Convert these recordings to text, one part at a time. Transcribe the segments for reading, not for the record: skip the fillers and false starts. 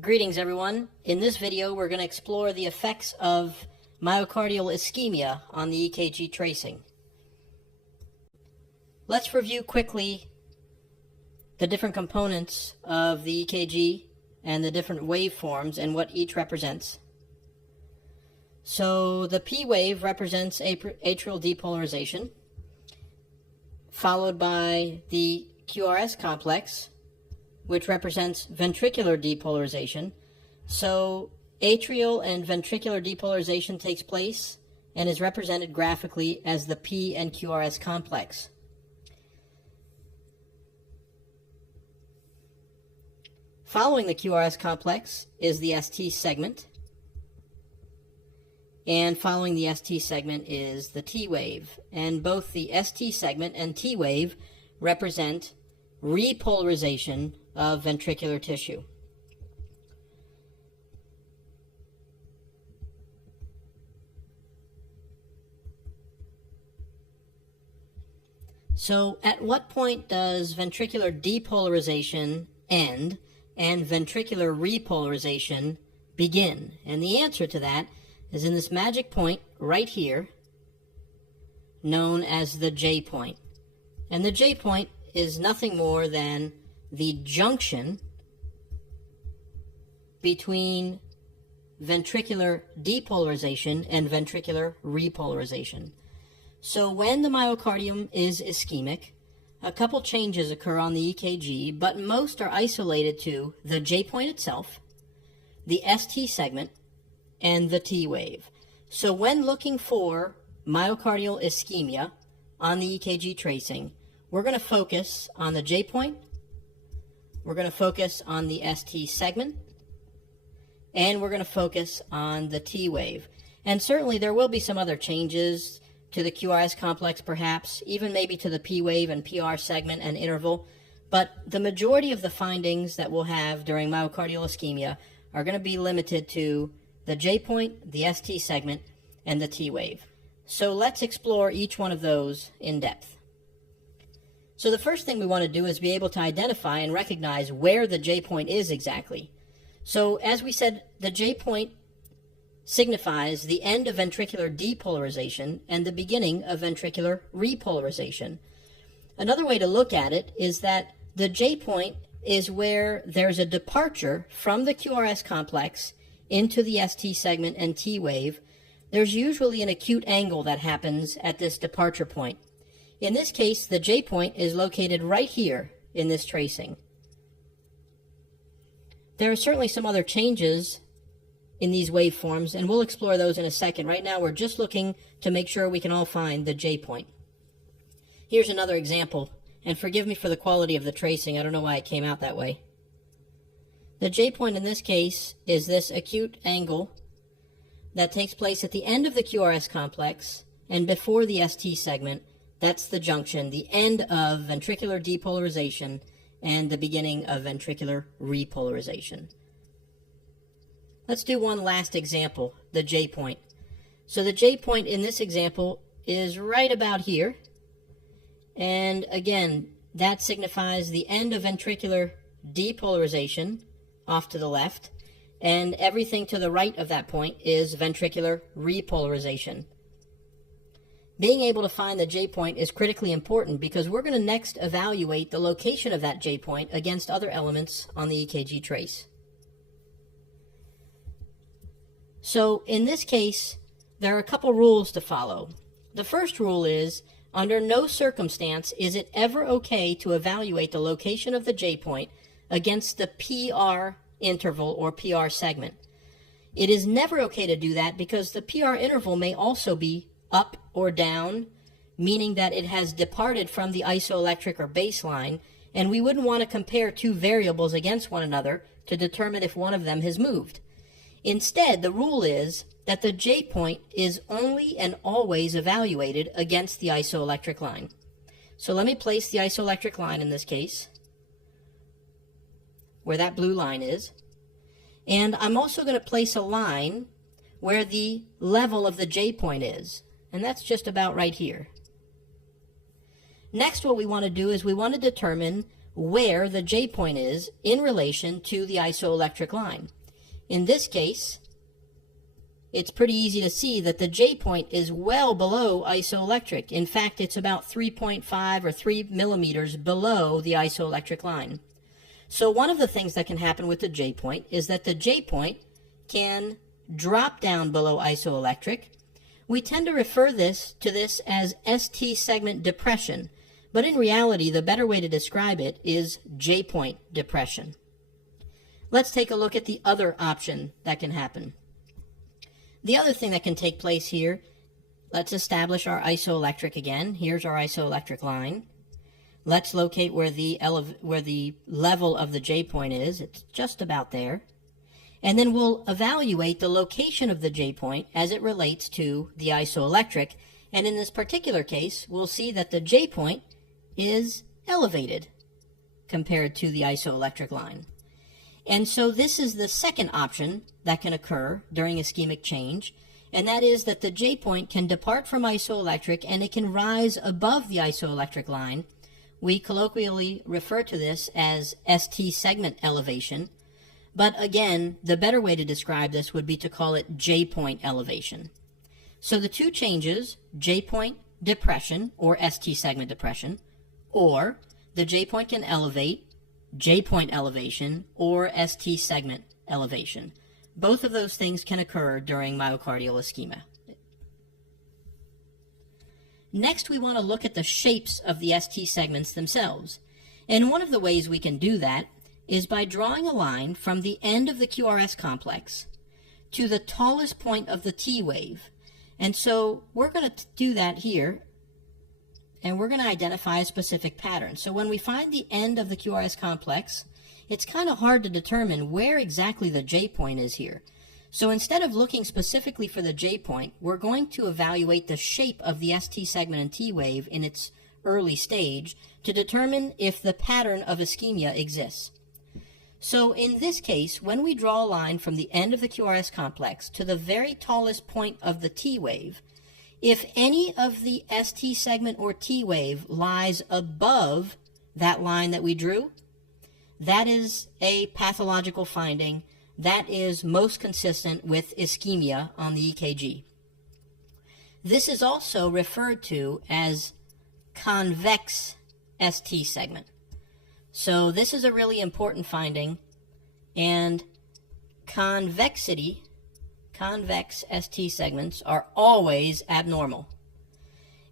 Greetings everyone. In this video we're going to explore the effects of myocardial ischemia on the EKG tracing. Let's review quickly the different components of the EKG and the different waveforms and what each represents. So the P wave represents atrial depolarization, followed by the QRS complex, which represents ventricular depolarization. So atrial and ventricular depolarization takes place and is represented graphically as the P and QRS complex. Following the QRS complex is the ST segment, and following the ST segment is the T wave, and both the ST segment and T wave represent repolarization of ventricular tissue. So at what point does ventricular depolarization end and ventricular repolarization begin? And the answer to that is in this magic point right here, known as the J point. And the J point is nothing more than the junction between ventricular depolarization and ventricular repolarization. So when the myocardium is ischemic, a couple changes occur on the EKG, but most are isolated to the J point itself, the ST segment, and the T wave. So when looking for myocardial ischemia on the EKG tracing, we're going to focus on the J point, we're going to focus on the ST segment, and we're going to focus on the T wave. And certainly there will be some other changes to the QRS complex perhaps, even maybe to the P wave and PR segment and interval, but the majority of the findings that we'll have during myocardial ischemia are going to be limited to the J point, the ST segment, and the T wave. So let's explore each one of those in depth. So the first thing we want to do is be able to identify and recognize where the J point is exactly. So as we said, the J point signifies the end of ventricular depolarization and the beginning of ventricular repolarization. Another way to look at it is that the J point is where there's a departure from the QRS complex into the ST segment and T wave. There's usually an acute angle that happens at this departure point. In this case, the J point is located right here in this tracing. There are certainly some other changes in these waveforms, and we'll explore those in a second. Right now, we're just looking to make sure we can all find the J point. Here's another example, and forgive me for the quality of the tracing. I don't know why it came out that way. The J point in this case is this acute angle that takes place at the end of the QRS complex and before the ST segment. That's the junction, the end of ventricular depolarization and the beginning of ventricular repolarization. Let's do one last example, the J point. So the J point in this example is right about here. And again, that signifies the end of ventricular depolarization off to the left, and everything to the right of that point is ventricular repolarization. Being able to find the J point is critically important because we're going to next evaluate the location of that J point against other elements on the EKG trace. So in this case, there are a couple rules to follow. The first rule is, under no circumstance is it ever okay to evaluate the location of the J point against the PR interval or PR segment. It is never okay to do that because the PR interval may also be up or down, meaning that it has departed from the isoelectric or baseline, and we wouldn't want to compare two variables against one another to determine if one of them has moved. Instead, the rule is that the J point is only and always evaluated against the isoelectric line. So let me place the isoelectric line in this case, where that blue line is, and I'm also going to place a line where the level of the J point is, and that's just about right here. Next, what we want to do is we want to determine where the J point is in relation to the isoelectric line. In this case, it's pretty easy to see that the J point is well below isoelectric. In fact, it's about 3.5 or 3 millimeters below the isoelectric line. So one of the things that can happen with the J point is that the J point can drop down below isoelectric. We tend to refer to this as ST segment depression, but in reality, the better way to describe it is J point depression. Let's take a look at the other option that can happen. The other thing that can take place here, let's establish our isoelectric again. Here's our isoelectric line. Let's locate where the level of the J point is. It's just about there. And then we'll evaluate the location of the J point as it relates to the isoelectric. And in this particular case, we'll see that the J point is elevated compared to the isoelectric line. And so this is the second option that can occur during ischemic change, and that is that the J point can depart from isoelectric and it can rise above the isoelectric line. We colloquially refer to this as ST segment elevation, but again, the better way to describe this would be to call it J point elevation. So the two changes, J point depression or ST segment depression, or the J point can elevate, J point elevation, or ST segment elevation. Both of those things can occur during myocardial ischemia. Next, we want to look at the shapes of the ST segments themselves. And one of the ways we can do that is by drawing a line from the end of the QRS complex to the tallest point of the T wave. And so we're going to do that here, and we're going to identify a specific pattern. So when we find the end of the QRS complex, it's kind of hard to determine where exactly the J point is here. So instead of looking specifically for the J point, we're going to evaluate the shape of the ST segment and T wave in its early stage to determine if the pattern of ischemia exists. So in this case, when we draw a line from the end of the QRS complex to the very tallest point of the T wave, if any of the ST segment or T wave lies above that line that we drew, that is a pathological finding that is most consistent with ischemia on the EKG. This is also referred to as convex ST segment. So this is a really important finding, and convex ST segments are always abnormal.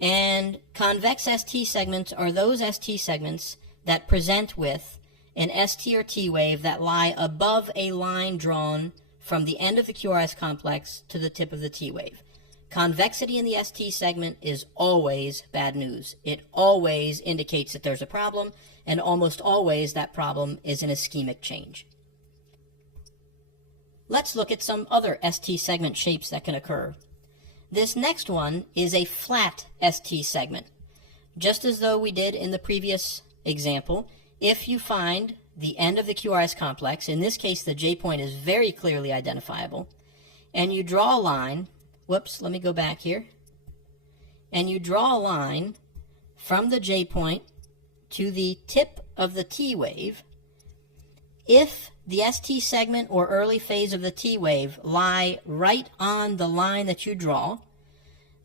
And convex ST segments are those ST segments that present with an ST or T wave that lie above a line drawn from the end of the QRS complex to the tip of the T wave. Convexity in the ST segment is always bad news. It always indicates that there's a problem, and almost always that problem is an ischemic change. Let's look at some other ST segment shapes that can occur. This next one is a flat ST segment. Just as though we did in the previous example, if you find the end of the QRS complex, in this case the J point is very clearly identifiable, and you draw a line, let me go back here, and you draw a line from the J point to the tip of the T wave, if the ST segment or early phase of the T wave lie right on the line that you draw,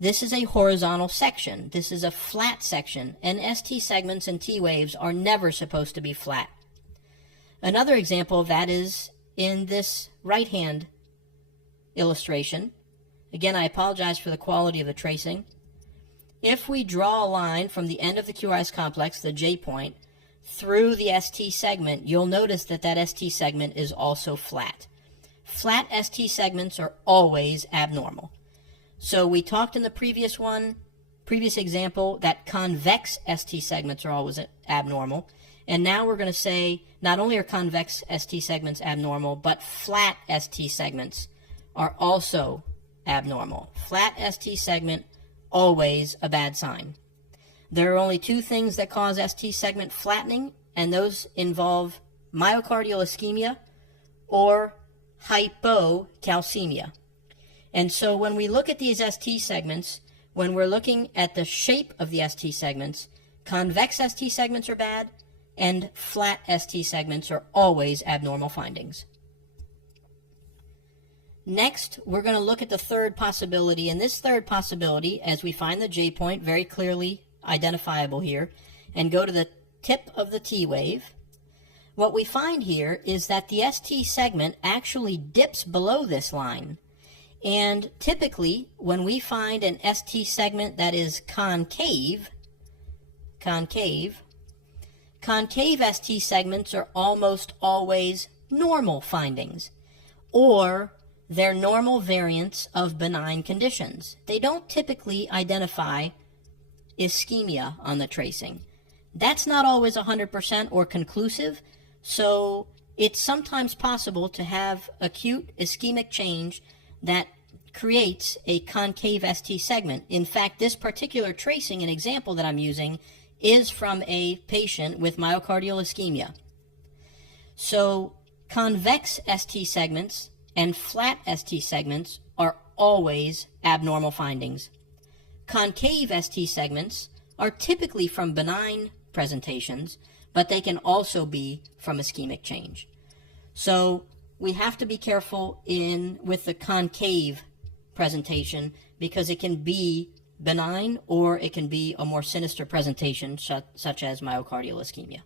this is a horizontal section. This is a flat section, and ST segments and T waves are never supposed to be flat. Another example of that is in this right-hand illustration. Again, I apologize for the quality of the tracing. If we draw a line from the end of the QRS complex, the J point, through the ST segment, you'll notice that that ST segment is also flat. Flat ST segments are always abnormal. So we talked in the previous example, that convex ST segments are always abnormal. And now we're going to say not only are convex ST segments abnormal, but flat ST segments are also abnormal. Flat ST segment, always a bad sign. There are only two things that cause ST segment flattening, and those involve myocardial ischemia or hypocalcemia. And so when we look at these ST segments, when we're looking at the shape of the ST segments, convex ST segments are bad, and flat ST segments are always abnormal findings. Next, we're going to look at the third possibility, and this third possibility, as we find the J point very clearly identifiable here, and go to the tip of the T wave, what we find here is that the ST segment actually dips below this line. And typically, when we find an ST segment that is concave ST segments are almost always normal findings, or they're normal variants of benign conditions. They don't typically identify ischemia on the tracing. That's not always 100% or conclusive, so it's sometimes possible to have acute ischemic change that creates a concave ST segment. In fact, this particular tracing and example that I'm using is from a patient with myocardial ischemia. So convex ST segments and flat ST segments are always abnormal findings. Concave ST segments are typically from benign presentations, but they can also be from ischemic change. So we have to be careful with the concave presentation because it can be benign or it can be a more sinister presentation such as myocardial ischemia.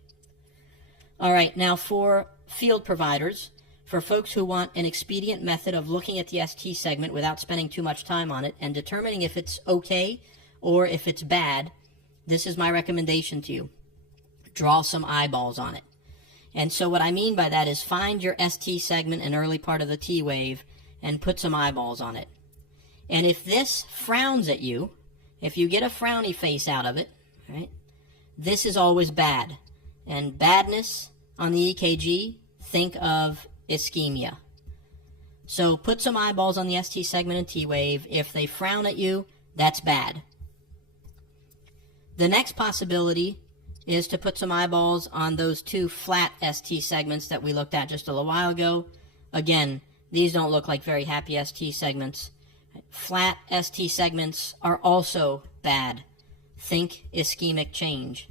All right, now for field providers, for folks who want an expedient method of looking at the ST segment without spending too much time on it and determining if it's okay or if it's bad, this is my recommendation to you. Draw some eyeballs on it. And so what I mean by that is find your ST segment in early part of the T wave and put some eyeballs on it. And if this frowns at you, if you get a frowny face out of it, right, this is always bad. And badness on the EKG, think of ischemia. So put some eyeballs on the ST segment and T wave. If they frown at you, that's bad. The next possibility is to put some eyeballs on those two flat ST segments that we looked at just a little while ago. Again, these don't look like very happy ST segments. Flat ST segments are also bad. Think ischemic change.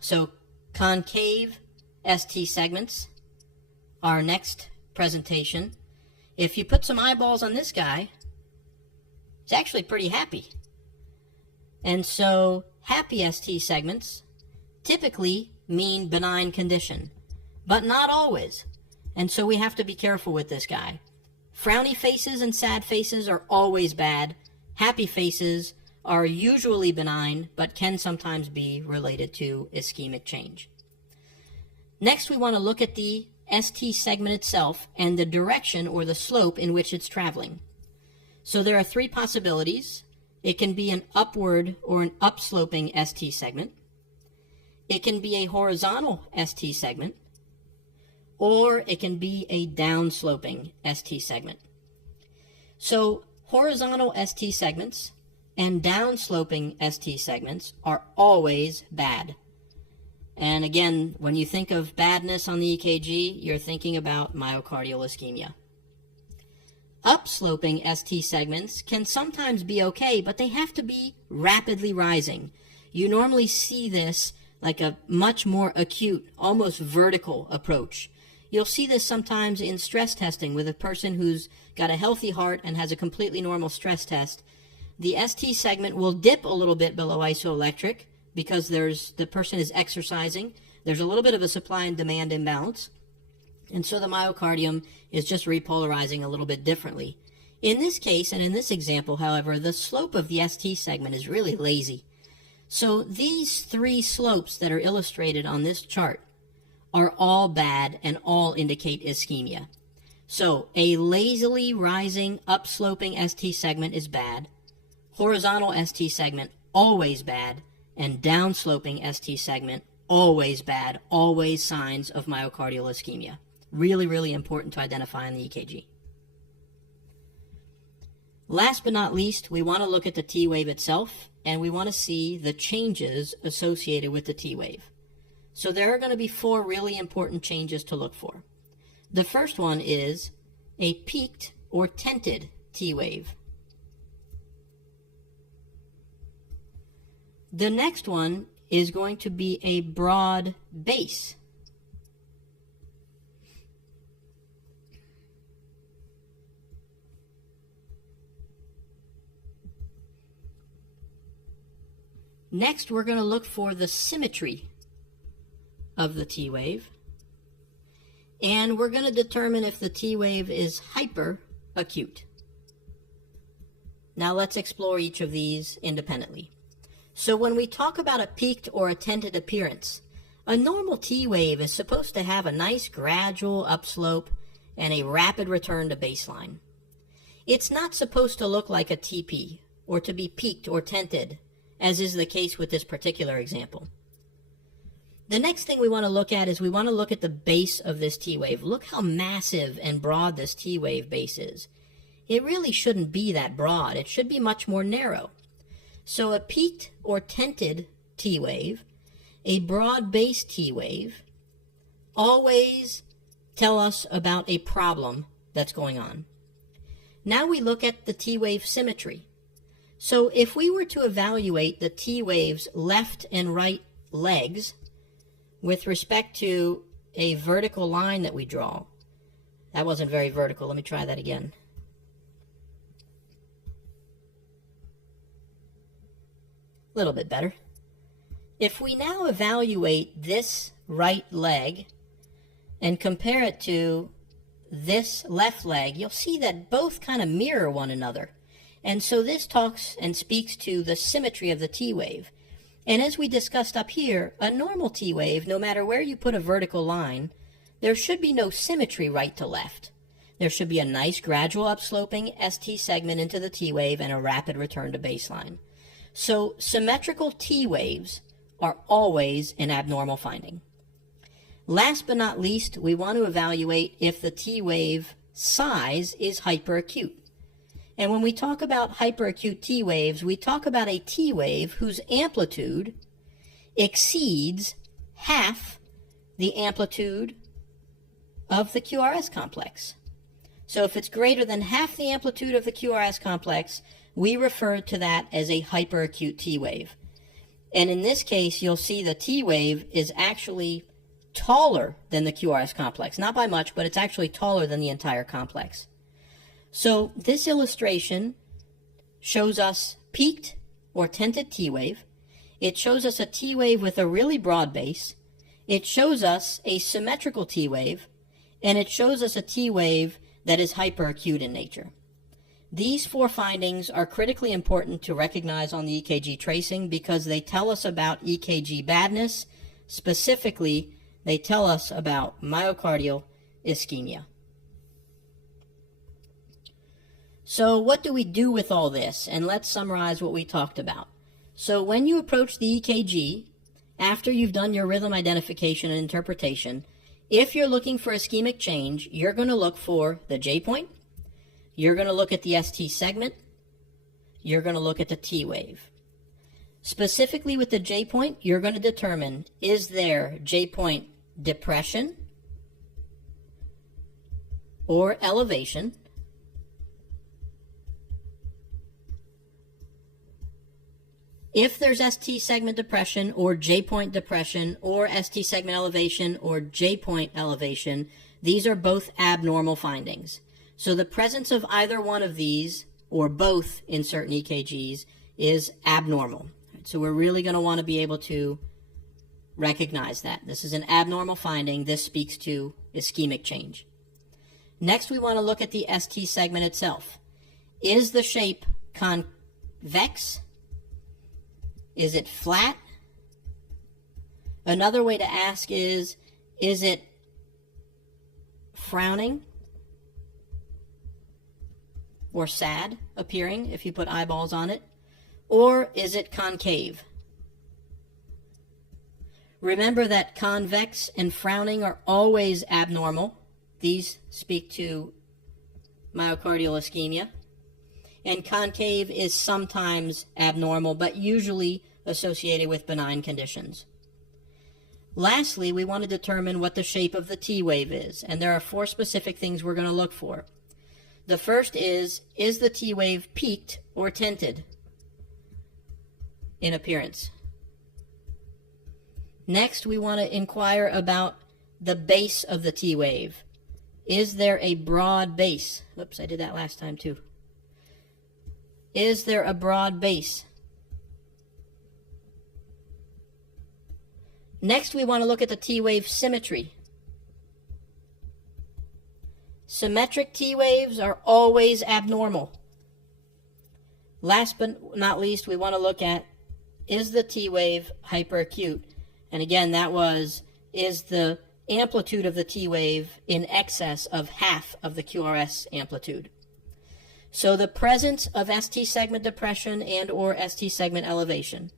So concave ST segments, our next presentation. If you put some eyeballs on this guy, it's actually pretty happy. And so happy ST segments typically mean benign condition, but not always. And so we have to be careful with this guy. Frowny faces and sad faces are always bad. Happy faces are usually benign, but can sometimes be related to ischemic change. Next, we want to look at the ST segment itself and the direction or the slope in which it's traveling. So there are three possibilities. It can be an upward or an upsloping ST segment. It can be a horizontal ST segment, or it can be a downsloping ST segment. So horizontal ST segments and downsloping ST segments are always bad. And again, when you think of badness on the EKG, you're thinking about myocardial ischemia. Upsloping ST segments can sometimes be okay, but they have to be rapidly rising. You normally see this like a much more acute, almost vertical approach. You'll see this sometimes in stress testing with a person who's got a healthy heart and has a completely normal stress test. The ST segment will dip a little bit below isoelectric because the person is exercising. There's a little bit of a supply and demand imbalance. And so the myocardium is just repolarizing a little bit differently. In this case, and in this example, however, the slope of the ST segment is really lazy. So these three slopes that are illustrated on this chart are all bad and all indicate ischemia. So a lazily rising, upsloping ST segment is bad. Horizontal ST segment, always bad. And downsloping ST segment, always bad, always signs of myocardial ischemia. Really, really important to identify in the EKG. Last but not least, we want to look at the T wave itself, and we want to see the changes associated with the T wave. So there are going to be four really important changes to look for. The first one is a peaked or tented T wave. The next one is going to be a broad base. Next, we're going to look for the symmetry of the T wave, and we're going to determine if the T wave is hyperacute. Now let's explore each of these independently. So when we talk about a peaked or a tented appearance, a normal T wave is supposed to have a nice gradual upslope and a rapid return to baseline. It's not supposed to look like a TP or to be peaked or tented, as is the case with this particular example. The next thing we want to look at is we want to look at the base of this T wave. Look how massive and broad this T wave base is. It really shouldn't be that broad. It should be much more narrow. So a peaked or tented T wave, a broad base T wave, always tell us about a problem that's going on. Now we look at the T wave symmetry. So if we were to evaluate the T wave's left and right legs with respect to a vertical line that we draw, that wasn't very vertical. Let me try that again. A little bit better. If we now evaluate this right leg and compare it to this left leg, you'll see that both kind of mirror one another. And so this talks and speaks to the symmetry of the T wave. And as we discussed up here, a normal T wave, no matter where you put a vertical line, there should be no symmetry right to left. There should be a nice gradual upsloping ST segment into the T wave and a rapid return to baseline. So symmetrical T waves are always an abnormal finding. Last but not least, we want to evaluate if the T wave size is hyperacute. And when we talk about hyperacute T waves, we talk about a T wave whose amplitude exceeds half the amplitude of the QRS complex. So if it's greater than half the amplitude of the QRS complex, we refer to that as a hyperacute T wave. And in this case, you'll see the T wave is actually taller than the QRS complex. Not by much, but it's actually taller than the entire complex. So this illustration shows us peaked or tented T wave. It shows us a T wave with a really broad base. It shows us a symmetrical T wave. And it shows us a T wave that is hyperacute in nature. These four findings are critically important to recognize on the EKG tracing because they tell us about EKG badness. Specifically, they tell us about myocardial ischemia. So what do we do with all this? And let's summarize what we talked about. So when you approach the EKG, after you've done your rhythm identification and interpretation, if you're looking for ischemic change, you're going to look for the J point, you're going to look at the ST segment, you're going to look at the T wave. Specifically with the J point, you're going to determine, is there J point depression or elevation? If there's ST segment depression or J point depression or ST segment elevation or J point elevation, these are both abnormal findings. So the presence of either one of these or both in certain EKGs is abnormal. So we're really going to want to be able to recognize that. This is an abnormal finding. This speaks to ischemic change. Next, we want to look at the ST segment itself. Is the shape convex? Is it flat? Another way to ask is it frowning or sad appearing if you put eyeballs on it? Or is it concave? Remember that convex and frowning are always abnormal. These speak to myocardial ischemia. And concave is sometimes abnormal, but usually associated with benign conditions. Lastly, we want to determine what the shape of the T wave is, and there are four specific things we're going to look for. The first is the T wave peaked or tented in appearance? Next, we want to inquire about the base of the T wave. Is there a broad base? Oops, I did that last time too. Is there a broad base? Next, we want to look at the T wave symmetry. Symmetric T waves are always abnormal. Last but not least, we want to look at, is the T wave hyperacute? And again, that was, is the amplitude of the T wave in excess of half of the QRS amplitude? So the presence of ST segment depression and or ST segment elevation,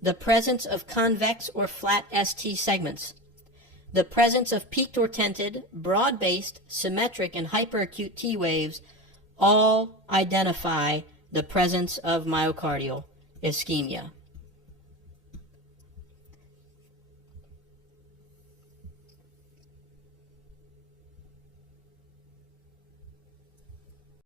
the presence of convex or flat ST segments, the presence of peaked or tented, broad-based, symmetric, and hyperacute T waves all identify the presence of myocardial ischemia.